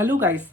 Hello guys,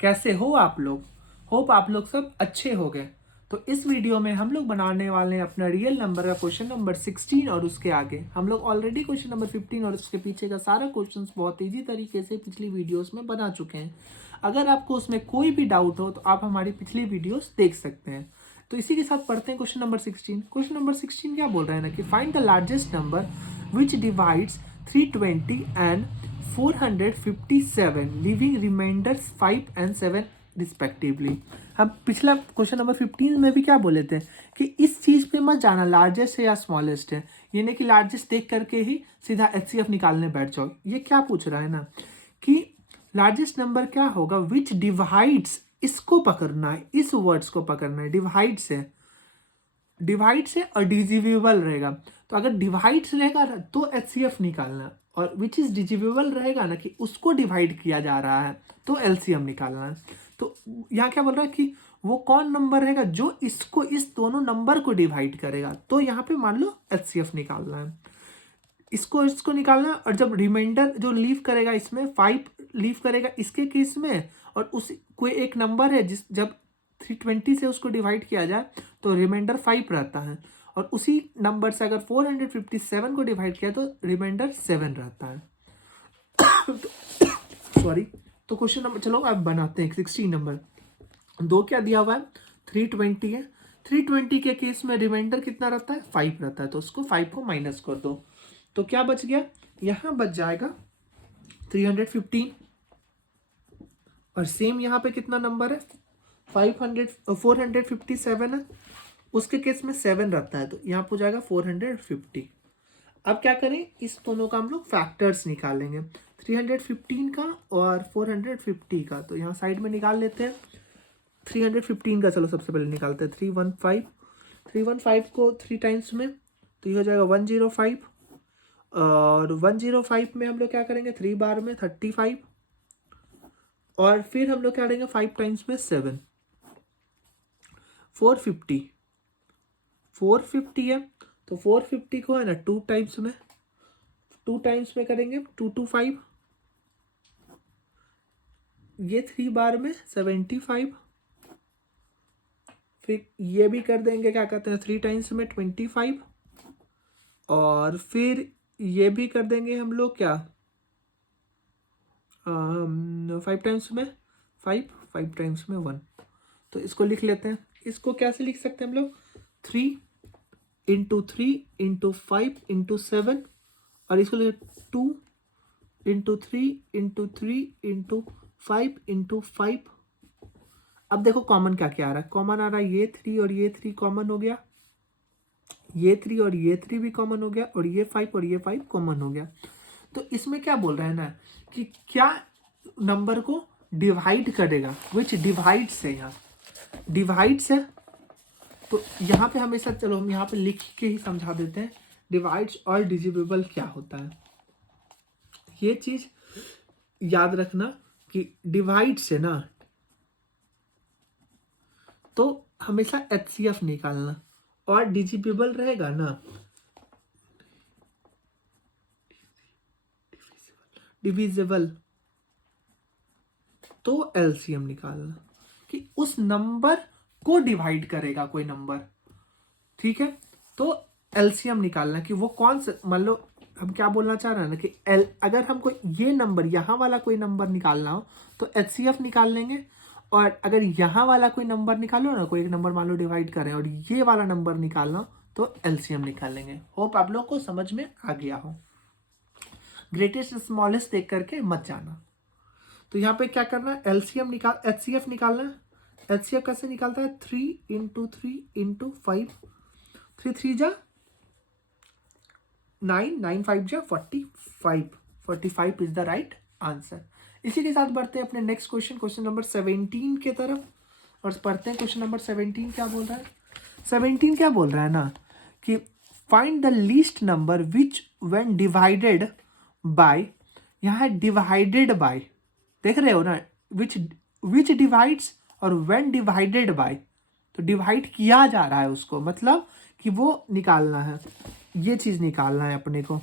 कैसे हो आप लोग। होप आप लोग सब अच्छे हो गए। तो इस वीडियो में हम लोग बनाने वाले हैं अपना रियल नंबर का क्वेश्चन नंबर 16 और उसके आगे। हम लोग ऑलरेडी क्वेश्चन नंबर 15 और उसके पीछे का सारा क्वेश्चंस बहुत ईजी तरीके से पिछली वीडियोस में बना चुके हैं। अगर आपको उसमें कोई भी डाउट हो तो आप हमारी पिछली वीडियोस देख सकते हैं। तो इसी के साथ पढ़ते हैं क्वेश्चन नंबर 16। क्वेश्चन नंबर 16 क्या बोल रहे हैं ना कि find the largest number which divides 320 and 457 leaving remainders 5 and 7 respectively. हम पिछला क्वेश्चन नंबर 15 में भी क्या बोले थे कि इस चीज पे मत जाना लार्जेस्ट है या स्मॉलेस्ट है, ये नहीं कि लार्जेस्ट देख करके ही सीधा एचसीएफ निकालने बैठ जाओ। ये क्या पूछ रहा है ना कि लार्जेस्ट नंबर क्या होगा विच डिवाइड्स, इसको पकड़ना है, इस वर्ड्स को पकड़ना है। डिवाइड से और डिजिवेबल रहेगा। तो अगर डिवाइड्स रहेगा ना तो एचसीएफ निकालना, और विच इज डिजिवेबल रहेगा ना कि उसको डिवाइड किया जा रहा है तो एलसीएम निकालना है। तो यहाँ क्या बोल रहा है कि वो कौन नंबर रहेगा जो इसको, इस दोनों नंबर को डिवाइड करेगा। तो यहाँ पे मान लो एचसीएफ निकालना है, इसको निकालना है। और जब रिमाइंडर जो लीव करेगा इसमें 5 लीव करेगा इसके केस में, और उस कोई एक नंबर है जिस जब 320 से उसको डिवाइड किया जाए तो रिमाइंडर 5 रहता है, और उसी नंबर से अगर 457 को डिवाइड किया तो रिमाइंडर 7 रहता है। सॉरी। तो क्वेश्चन नंबर चलो अब बनाते हैं 16 नंबर। दो क्या दिया हुआ है, 320 है। 320 के केस में रिमाइंडर कितना रहता है, 5 रहता है। तो उसको 5 को माइनस कर दो तो क्या बच गया, यहां बच जाएगा 315। और सेम यहाँ पे कितना नंबर है, 457 है। उसके केस में 7 रहता है तो यहाँ पे हो जाएगा 450। अब क्या करें, इस दोनों का हम लोग फैक्टर्स निकालेंगे, 315 का और 450 का। तो यहाँ साइड में निकाल लेते हैं। 315 का चलो सबसे पहले निकालते हैं। 315 को 3 टाइम्स में तो ये हो जाएगा 105। और 105 में हम लोग क्या करेंगे, 3 बार में 35। और फिर हम लोग क्या करेंगे 5 टाइम्स में 7, 450 है। तो 450 को है ना 2 टाइम्स में करेंगे 225। ये 3 बार में 75। फिर ये भी कर देंगे, क्या कहते हैं 3 टाइम्स में 25। और फिर ये भी कर देंगे हम लोग क्या 5 टाइम्स में 5 टाइम्स में 1। तो इसको लिख लेते हैं। इसको कैसे लिख सकते हैं हम लोग, 3 इंटू 3 इंटू 5 इंटू 7। और इसको लिख 2 इंटू 3 इंटू 3 इंटू 5 इंटू 5। अब देखो कॉमन क्या क्या आ रहा है, कॉमन आ रहा है ये 3 और ये 3 कॉमन हो गया, ये 3 और ये 3 भी कॉमन हो गया, और ये 5 और ये 5 कॉमन हो गया। तो इसमें क्या बोल रहे हैं ना कि क्या नंबर को डिवाइड करेगा, विच डिवाइड्स है, यहाँ डिवाइड्स है। तो यहाँ पे हमेशा चलो हम यहाँ पे लिख के ही समझा देते हैं डिवाइड्स और डिजिवेबल क्या होता है। ये चीज याद रखना कि डिवाइड्स है ना तो हमेशा एचसीएफ निकालना, और डिजिवेबल रहेगा ना डिविजिबल तो एलसीएम निकालना, कि उस नंबर को डिवाइड करेगा कोई नंबर, ठीक है। तो एलसीएम निकालना कि वो कौन सा, मान लो हम क्या बोलना चाह रहे हैं ना कि अगर हमको ये नंबर यहाँ वाला कोई नंबर निकालना हो तो एचसीएफ निकाल लेंगे। और अगर यहाँ वाला कोई नंबर निकालो ना, कोई एक नंबर मान लो डिवाइड करें और ये वाला नंबर निकालना हो तो एलसीएम निकाल लेंगे। होप आप लोग को समझ में आ गया हो। ग्रेटेस्ट स्मॉलेस्ट देख करके मत जाना। तो यहाँ पे क्या करना है, एलसीएम निकाल, एचसीएफ निकालना है। एचसीएफ कैसे निकालता है, 3 इंटू 3 इंटू 5, 3 3 जा 9, 9 5 जा 45, 45 इज द राइट आंसर। इसी के साथ बढ़ते हैं अपने नेक्स्ट क्वेश्चन, क्वेश्चन नंबर 17 के तरफ, और पढ़ते हैं क्वेश्चन नंबर 17 क्या बोल रहा है। 17 क्या बोल रहा है ना कि find the least number which when divided by, यहाँ है डिवाइडेड बाय, देख रहे हो ना, विच डिवाइड्स और व्हेन डिवाइडेड बाय। तो डिवाइड किया जा रहा है उसको, मतलब कि वो निकालना है, ये चीज निकालना है अपने को।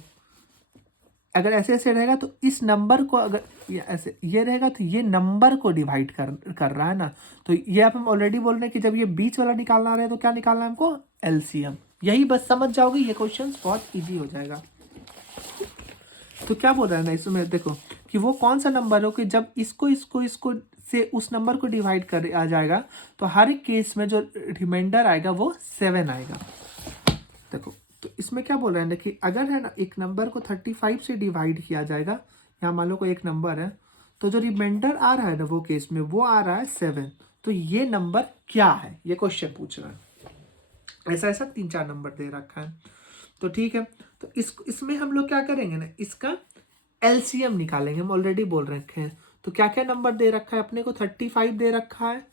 अगर ऐसे ऐसे रहेगा तो इस नंबर को, अगर ये ऐसे ये रहेगा तो ये नंबर को डिवाइड कर रहा है ना। तो ये अब हम ऑलरेडी बोल रहे हैं कि जब ये बीच वाला निकालना रहे तो क्या निकालना है हमको, एलसीएम। यही बस समझ जाओगे, ये क्वेश्चन बहुत ईजी हो जाएगा। तो क्या बोल रहा है ना इसमें, देखो कि वो कौन सा नंबर हो कि जब इसको इसको इसको से उस नंबर को डिवाइड कर आ जाएगा तो हर एक केस में जो रिमाइंडर आएगा वो 7 आएगा। देखो तो इसमें क्या बोल रहे हैं कि अगर है ना एक नंबर को 35 से डिवाइड किया जाएगा, यहाँ मान लो कोई एक नंबर है, तो जो रिमाइंडर आ रहा है ना वो केस में वो आ रहा है 7। तो ये नंबर क्या है, ये क्वेश्चन पूछ रहा है। ऐसा ऐसा 3-4 नंबर दे रखा है। तो ठीक है, तो इसमें हम लोग क्या करेंगे ना, इसका एलसीएम निकालेंगे। हम ऑलरेडी बोल रखे हैं। तो क्या क्या नंबर दे रखा है अपने को, 35 दे रखा है,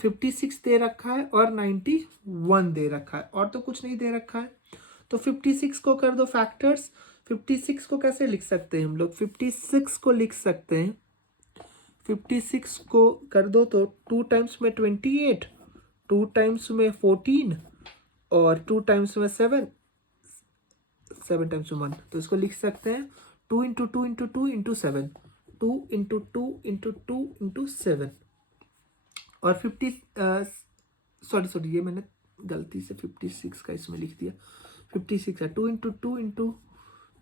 56 दे रखा है और 91 दे रखा है, और तो कुछ नहीं दे रखा है। तो 56 को कर दो फैक्टर्स। 56 को कैसे लिख सकते हैं हम लोग, 56 को लिख सकते हैं, 56 को कर दो तो 2 टाइम्स में 28, 2 टाइम्स में 14 और 2 टाइम्स में 7, 7 टाइम्स में 1। तो इसको लिख सकते हैं 2 into 2 into 2 into 7, 2 into 2 into 2 into 7। और 50 सॉरी ये मैंने गलती से 56 का इसमें लिख दिया। 56 है 2 इंटू 2 इंटू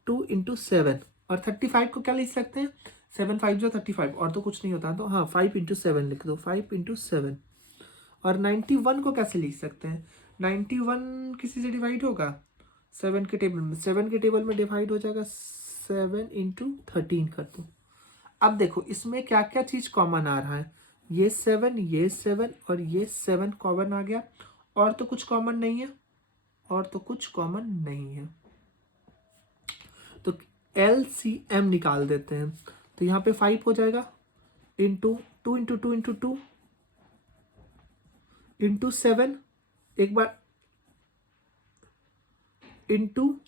2 इंटू 7। और 35 को क्या लिख सकते हैं, 7 5 जो 35, और तो कुछ नहीं होता। तो हाँ 5 इंटू 7 लिख दो, 5 इंटू 7। और 91 को कैसे लिख सकते हैं, 91 किसी से डिवाइड होगा 7 के टेबल में, 7 के टेबल में डिवाइड हो जाएगा 7 इंटू 13 कर दो। अब देखो इसमें क्या क्या चीज़ कॉमन आ रहा है, ये 7 ये 7 और ये 7 कॉमन आ गया, और तो कुछ कॉमन नहीं है, और तो कुछ कॉमन नहीं है। तो एलसीएम निकाल देते हैं। तो यहाँ पे 5 हो जाएगा इंटू 2 इंटू 2 इंटू 2 इंटू 7, एक बार इंटू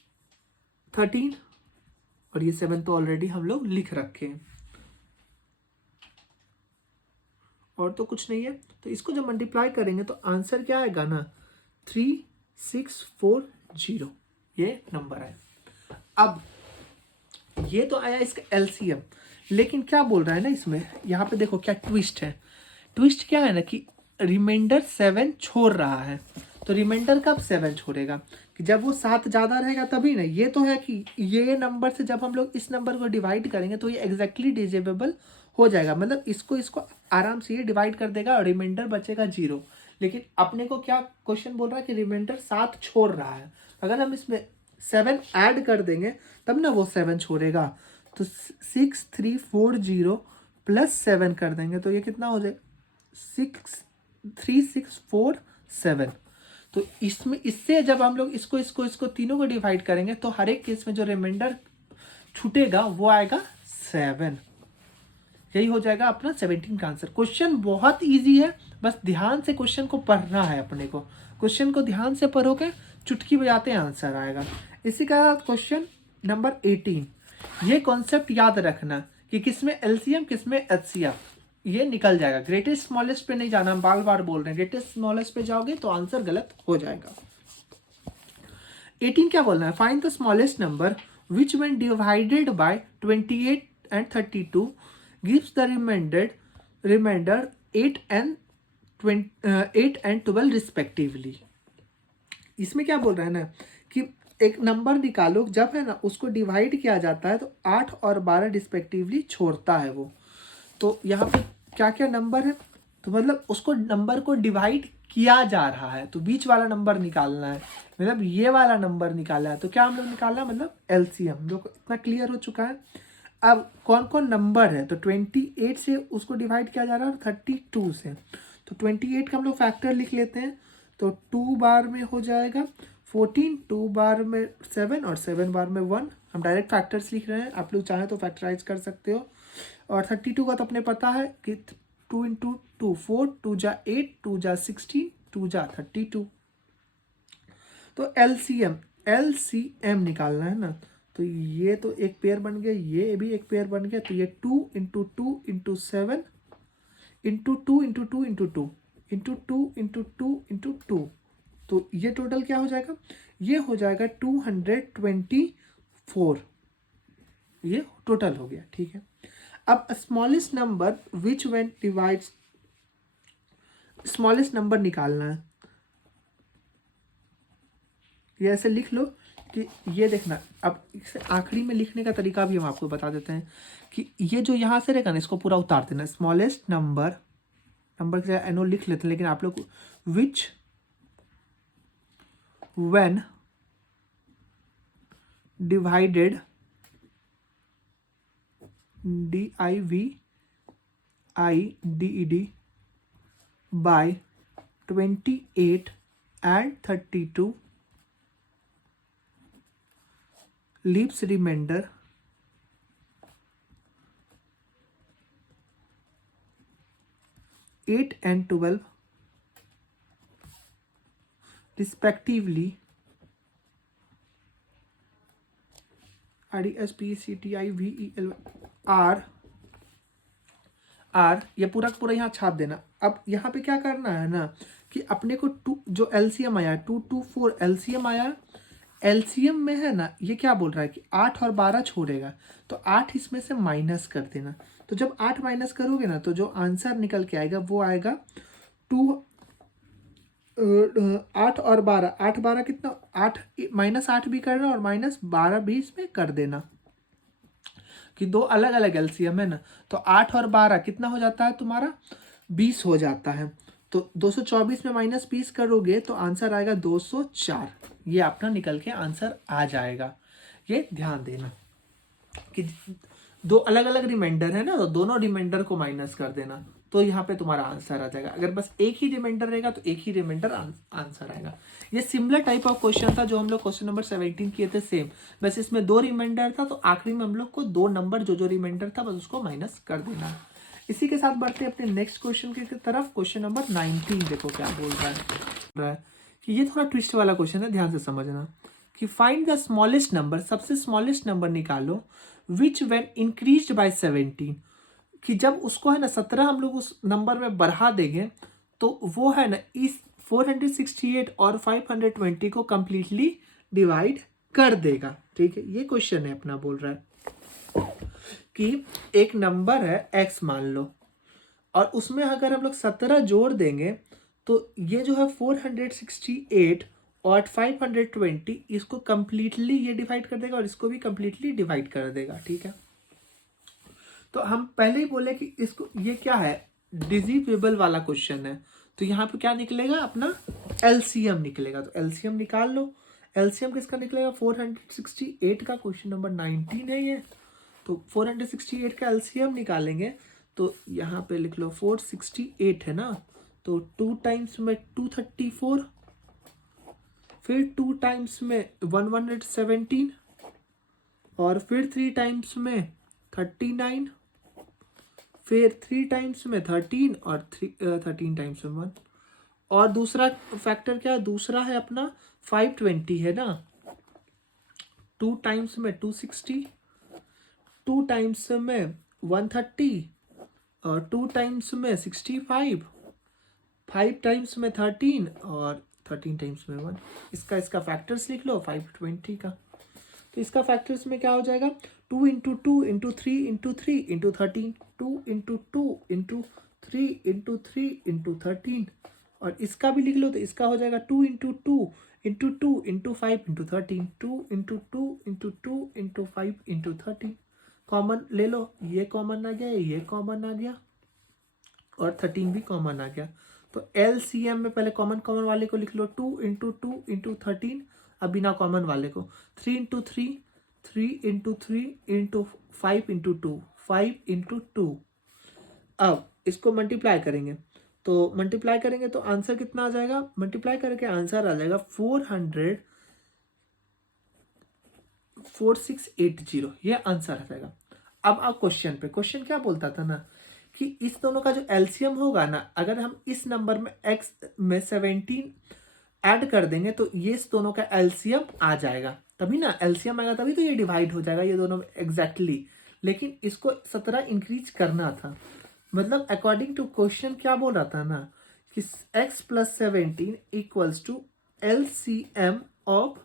13, और ये 7 तो ऑलरेडी हम लोग लिख रखे हैं, और तो कुछ नहीं है। तो इसको जब मल्टीप्लाई करेंगे तो आंसर क्या आएगा ना, 3640, ये नंबर है। अब ये तो आया इसका एलसीएम, लेकिन क्या बोल रहा है ना इसमें, यहाँ पे देखो क्या ट्विस्ट है। ट्विस्ट क्या है ना कि रिमाइंडर 7 छोड़ रहा है। तो रिमाइंडर कब 7 छोड़ेगा, कि जब वो 7 ज़्यादा रहेगा तभी ना। ये तो है कि ये नंबर से जब हम लोग इस नंबर को डिवाइड करेंगे तो ये एग्जैक्टली डिविजिबल हो जाएगा, मतलब इसको इसको आराम से ये डिवाइड कर देगा और रिमाइंडर बचेगा 0। लेकिन अपने को क्या क्वेश्चन बोल रहा है कि रिमाइंडर 7 छोड़ रहा है। अगर हम इसमें 7 ऐड कर देंगे तब ना वो 7 छोड़ेगा। तो 6340 प्लस 7 कर देंगे तो ये कितना हो जाएगा, 3647। तो इसमें इससे जब हम लोग इसको इसको इसको तीनों को डिवाइड करेंगे तो हर एक केस में जो रिमाइंडर छूटेगा वो आएगा 7। यही हो जाएगा अपना 17 का आंसर। क्वेश्चन बहुत इजी है, बस ध्यान से क्वेश्चन को पढ़ना है अपने को। क्वेश्चन को ध्यान से पढ़ोगे चुटकी बजाते आंसर आएगा। इसी का क्वेश्चन नंबर 18, ये कॉन्सेप्ट याद रखना कि किसमें एलसीएम किसमें एचसीएफ, ये निकल जाएगा। ग्रेटेस्ट स्मॉलेस्ट पे नहीं जाना, हम बार बार बोल रहे हैं। ग्रेटेस्ट स्मॉलेस्ट पे जाओगे तो आंसर गलत हो जाएगा। 18 क्या बोलना है, find the smallest number which when divided by 28 and 32 gives the remainder 8 and 12 respectively. इसमें क्या बोल रहा है ना कि एक नंबर निकालो, जब है ना उसको डिवाइड किया जाता है तो 8 और 12 रिस्पेक्टिवली छोड़ता है वो। तो यहाँ पे क्या क्या नंबर है, तो मतलब उसको नंबर को डिवाइड किया जा रहा है, तो बीच वाला नंबर निकालना है, मतलब ये वाला नंबर निकालना है। तो क्या हम लोग निकालना है, मतलब एलसीएम। हम लोग इतना क्लियर हो चुका है। अब कौन कौन नंबर है, तो 28 से उसको डिवाइड किया जा रहा है और 32 से। तो 28 का हम लोग फैक्टर लिख लेते हैं। तो 2 बार में हो जाएगा 14, 2 बार में 7 और 7 बार में 1। हम डायरेक्ट फैक्टर्स लिख रहे हैं, आप लोग चाहें तो फैक्टराइज कर सकते हो। और 32 का तो अपने पता है कि 2 इंटू 2 4, 2 जा 8, 2 जा 16, 2 जा 32। तो एलसीएम निकालना है ना, तो ये तो एक पेयर बन गया, ये भी एक पेयर बन गया। तो ये 2 into 2 into 7 into 2 into 2 into 2 into 2 into 2 into 2। तो ये टोटल क्या हो जाएगा, ये हो जाएगा 224। ये टोटल हो गया, ठीक है। अब smallest number which when divides, smallest number निकालना है। ये ऐसे लिख लो कि ये देखना, अब इसे आखिरी में लिखने का तरीका भी हम आपको बता देते हैं कि ये जो यहाँ से रहेगा ना, इसको पूरा उतार देना। स्मॉलेस्ट नंबर, नंबर के एनो लिख लेते हैं, लेकिन आप लोग विच when divided, DIVIDED by 28 and 32 leaves remainder 8 and 12 respectively. RESPECTIVEL are, ये पूरा का पूरा यहाँ छाप देना। अब यहाँ पे क्या करना है ना कि अपने को टू जो एलसीएम आया 224 एलसीएम आया, एलसीएम में है ना ये क्या बोल रहा है कि 8 और 12 छोड़ेगा, तो 8 इसमें से माइनस कर देना। तो जब 8 माइनस करोगे ना तो जो आंसर निकल के आएगा वो आएगा 8 और 12, 8 12 कितना, 8 -8 भी करना और -12 भी इसमें कर देना कि दो अलग अलग एलसीएम है ना। तो 8 और 12 कितना हो जाता है तुम्हारा, 20 हो जाता है। तो 224 में -20 करोगे तो आंसर आएगा 204। ये अपना निकल के आंसर आ जाएगा। ये ध्यान देना कि दो अलग अलग रिमाइंडर है ना, तो दोनों रिमाइंडर को माइनस कर देना, तो यहाँ पे तुम्हारा आंसर आ जाएगा। अगर बस एक ही रिमाइंडर रहेगा तो एक ही रिमाइंडर आंसर आएगा। ये सिमिलर टाइप ऑफ क्वेश्चन था जो हम लोग क्वेश्चन नंबर 17 किए थे, सेम। बस इसमें 2 रिमाइंडर था, तो आखिरी में हम लोग को 2 नंबर जो रिमाइंडर था बस उसको माइनस कर देना। इसी के साथ बढ़ते हैं अपने नेक्स्ट क्वेश्चन की तरफ। क्वेश्चन नंबर 19 देखो क्या बोल रहा है कि ये थोड़ा ट्विस्ट वाला क्वेश्चन है, ध्यान से समझना कि फाइंड द स्मॉलेस्ट नंबर, सबसे स्मॉलेस्ट नंबर निकालो विच व्हेन इंक्रीज्ड बाय 17, कि जब उसको है ना 17 हम लोग उस नंबर में बढ़ा देंगे तो वो है ना इस 468 और 520 को कंप्लीटली डिवाइड कर देगा, ठीक है। ये क्वेश्चन है अपना, बोल रहा है कि एक नंबर है x मान लो, और उसमें अगर हम लोग 17 जोड़ देंगे तो ये जो है 468 और 520 इसको कंप्लीटली ये डिवाइड कर देगा और इसको भी कंप्लीटली डिवाइड कर देगा, ठीक है। तो हम पहले ही बोले कि इसको, ये क्या है, डिविजिबल वाला क्वेश्चन है, तो यहाँ पे क्या निकलेगा अपना एलसीएम निकलेगा। तो एलसीएम निकाल लो। एलसीएम किसका निकलेगा, 468 का, क्वेश्चन नंबर 19 है ये। तो 468 का एलसीएम निकालेंगे तो यहाँ पे लिख लो 468 है ना, तो 2 टाइम्स में 234, फिर 2 टाइम्स में 117, और फिर 3 टाइम्स में 39, फिर 3 टाइम्स में 13 और 13 टाइम्स में 1। और दूसरा फैक्टर क्या है, दूसरा है अपना 520 है ना, 2 टाइम्स में 260, 2 टाइम्स में 130 और 2 टाइम्स में 65, 5 टाइम्स में 13 और 13 टाइम्स में 1। इसका फैक्टर्स लिख लो 520 का। तो इसका फैक्टर्स में क्या हो जाएगा, 2 into 2 into 3 into 3 into 13, 2 into 2 into 3 into 3 into 13। और इसका भी लिख लो तो इसका हो जाएगा 2 into 2 into 2 into 5 into 13, 2 into 2 into 2 into 5 into 13। Common ले लो, ये कॉमन आ गया, ये कॉमन आ गया और 13 भी कॉमन आ गया। तो एलसीएम में पहले कॉमन वाले को लिख लो 2 इंटू 2 इंटू 13, अब बिना कॉमन वाले को 3 into 3, 3 into 3 into 5 into 2, 5 into 2। अब इसको मल्टीप्लाई करेंगे, तो मल्टीप्लाई करेंगे तो आंसर कितना आ जाएगा, मल्टीप्लाई करके आंसर आ जाएगा 4680, ये आंसर आ जाएगा। अब आप क्वेश्चन पे, क्वेश्चन क्या बोलता था ना कि इस दोनों का जो एलसीएम होगा ना, अगर हम इस नंबर में x में 17 ऐड कर देंगे तो ये इस दोनों का एलसीएम आ जाएगा, तभी ना एलसीएम आएगा, तभी तो ये डिवाइड हो जाएगा ये दोनों एग्जैक्टली। लेकिन इसको 17 इंक्रीज करना था, मतलब अकॉर्डिंग टू क्वेश्चन क्या बोल रहा था ना कि x plus 17 equals to LCM of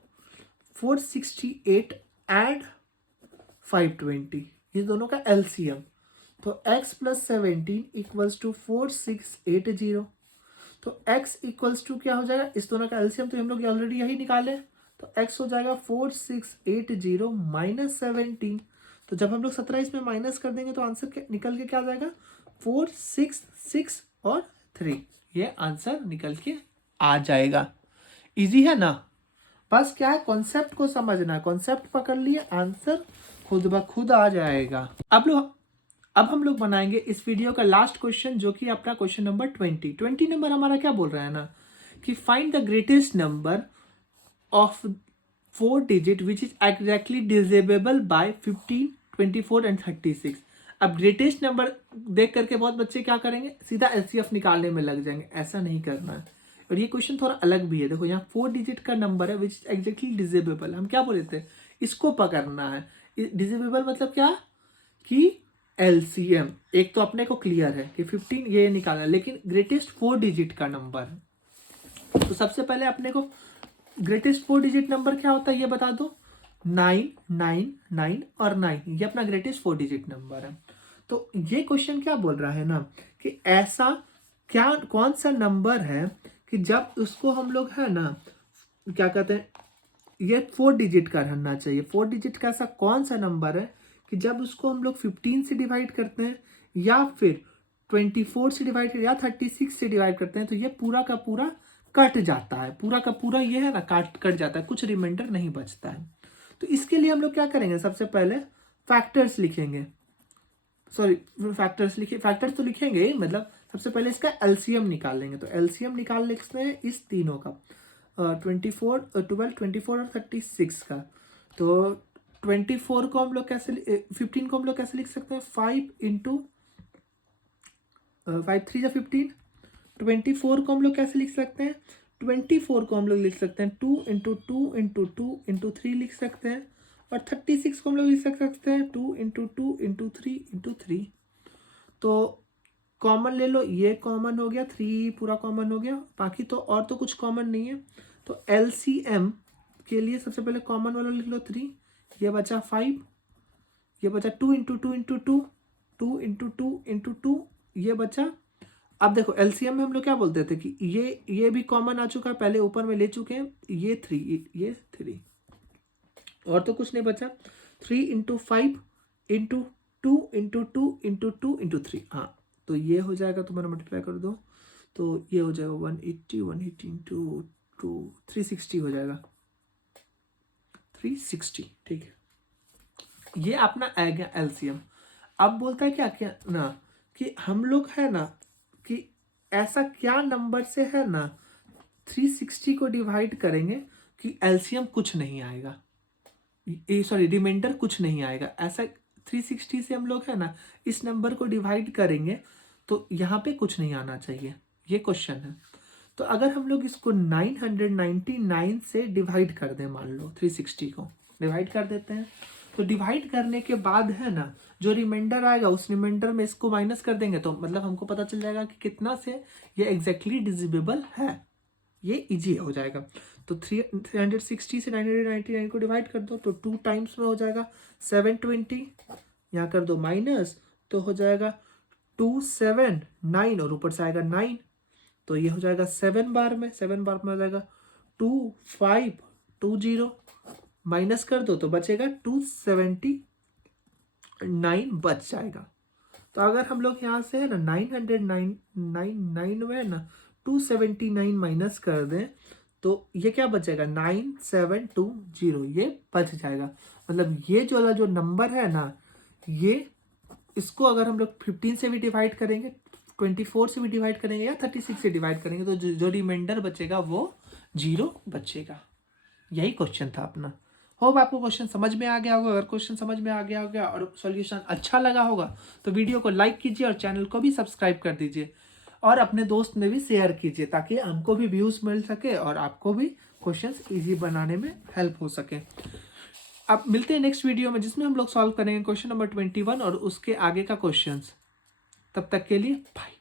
468 and 520, ये दोनों का एलसीएम। तो x प्लस 17 इक्वल्स टू 4680। तो x इक्वल्स टू क्या हो जाएगा, इस दोनों का एलसीएम तो हम लोग ऑलरेडी यही निकाले, तो x हो जाएगा 4680 माइनस 17। तो जब हम लोग 17 इसमें माइनस कर देंगे तो आंसर निकल के क्या आ जाएगा, 466 और 3, ये आंसर निकल के आ जाएगा। इजी है ना, बस क्या है कॉन्सेप्ट को समझना है, कॉन्सेप्ट पकड़ लिए आंसर खुद ब खुद आ जाएगा। अब हम लोग बनाएंगे इस वीडियो का लास्ट क्वेश्चन, जो कि अपना क्वेश्चन नंबर 20 नंबर हमारा क्या बोल रहा है ना, कि find the greatest number of 4 digit which is exactly divisible by 15, 24 and 36। अब ग्रेटेस्ट नंबर देख करके बहुत बच्चे क्या करेंगे, सीधा एलसीएफ निकालने में लग जाएंगे, ऐसा नहीं करना है। और ये क्वेश्चन थोड़ा अलग भी है, देखो यहाँ 4 डिजिट का नंबर है विच इज एग्जैक्टली डिविजिबल, हम क्या बोले थे, इसको पकड़ना है। डिविजिबल मतलब क्या, कि एलसीएम एक तो अपने को क्लियर है कि 15 ये निकालना है, लेकिन ग्रेटेस्ट 4 डिजिट का नंबर, तो सबसे पहले अपने को ग्रेटेस्ट 4 डिजिट नंबर क्या होता है ये बता दो, 9 9 9 और 9, ये अपना ग्रेटेस्ट 4 डिजिट नंबर है। तो ये क्वेश्चन क्या बोल रहा है ना, कि ऐसा क्या कौन सा नंबर है कि जब उसको हम लोग है ना क्या कहते हैं, ये 4 डिजिट का रहना चाहिए। 4 डिजिट का ऐसा कौन सा नंबर है कि जब उसको हम लोग 15 से डिवाइड करते हैं या फिर 24 से डिवाइड करते हैं या 36 से डिवाइड करते हैं तो ये पूरा का पूरा कट जाता है, पूरा का पूरा ये है ना कट जाता है, कुछ रिमाइंडर नहीं बचता है। तो इसके लिए हम लोग क्या करेंगे, सबसे पहले फैक्टर्स लिखेंगे, फैक्टर्स तो लिखेंगे, मतलब सबसे पहले इसका एलसीएम निकाल लेंगे। तो एलसीएम निकाल लेते हैं इस तीनों का, 24, 12, 24 और 36 का। तो 24 को हम लोग कैसे 15 को हम लोग कैसे लिख सकते हैं, 5 इंटू 5 3 या 15। 24 को हम लोग कैसे लिख सकते हैं, 24 को हम लोग लिख सकते हैं 2 इंटू 2 इंटू 2 इंटू 3 लिख सकते हैं। और 36 को हम लोग लिख सकते हैं 2 इंटू 2 इंटू 3 इंटू 3। तो कॉमन ले लो, ये कॉमन हो गया, 3 पूरा कॉमन हो गया, बाकी तो और तो कुछ कॉमन नहीं है। तो एलसीएम के लिए सबसे पहले कॉमन वाला लिख लो 3, ये बचा 5, ये बचा 2 इंटू 2 इंटू 2, 2 इंटू 2 इंटू 2, ये बचा। अब देखो एलसीएम में हम लोग क्या बोलते थे कि ये भी कॉमन आ चुका है, पहले ऊपर में ले चुके हैं, ये 3 और तो कुछ नहीं बचा। 3 into 5 into 2 into 2 into 2 into 3, हाँ तो ये हो जाएगा, तुम्हारा मल्टीप्लाई कर दो तो ये हो जाएगा 180 इंटू 2 360 हो जाएगा, 360, ठीक है। ये अपना आ गया एलसीएम। अब बोलता है क्या क्या ना, कि हम लोग है ना कि ऐसा क्या नंबर से है ना 360 को डिवाइड करेंगे कि एलसीएम कुछ नहीं आएगा, सॉरी रिमाइंडर कुछ नहीं आएगा। ऐसा 360 से हम लोग है ना इस नंबर को डिवाइड करेंगे तो यहाँ पे कुछ नहीं आना चाहिए, ये क्वेश्चन है। तो अगर हम लोग इसको 999 से डिवाइड कर दें, मान लो 360 को डिवाइड कर देते हैं, तो डिवाइड करने के बाद है ना जो रिमाइंडर आएगा उस रिमाइंडर में इसको माइनस कर देंगे, तो मतलब हमको पता चल जाएगा कि कितना से ये एग्जैक्टली डिविजिबल है, ये इजी हो जाएगा। तो 360 से 999 को डिवाइड कर दो तो 2 टाइम्स में हो जाएगा 720, यहाँ कर दो माइनस तो हो जाएगा 279 और ऊपर से आएगा 9, तो ये हो जाएगा 7 बार में, 7 बार में हो जाएगा 2520, माइनस कर दो तो बचेगा 279 बच जाएगा। तो अगर हम लोग यहाँ से है ना 999 में है ना 279 माइनस कर दें तो ये क्या बचेगा, 9720, ये बच जाएगा। मतलब ये जो वाला जो नंबर है ना, ये इसको अगर हम लोग 15 से भी डिवाइड करेंगे, 24 से भी डिवाइड करेंगे या 36 से डिवाइड करेंगे तो जो रिमाइंडर बचेगा वो 0 बचेगा। यही क्वेश्चन था अपना। होप आपको क्वेश्चन समझ में आ गया होगा। अगर क्वेश्चन समझ में आ गया होगा और सॉल्यूशन अच्छा लगा होगा तो वीडियो को लाइक कीजिए और चैनल को भी सब्सक्राइब कर दीजिए और अपने दोस्त में भी शेयर कीजिए ताकि हमको भी व्यूज मिल सके और आपको भी क्वेश्चंस इजी बनाने में हेल्प हो सके। अब मिलते हैं नेक्स्ट वीडियो में जिसमें हम लोग सॉल्व करेंगे क्वेश्चन नंबर 21 और उसके आगे का क्वेश्चंस। तब तक के लिए बाय।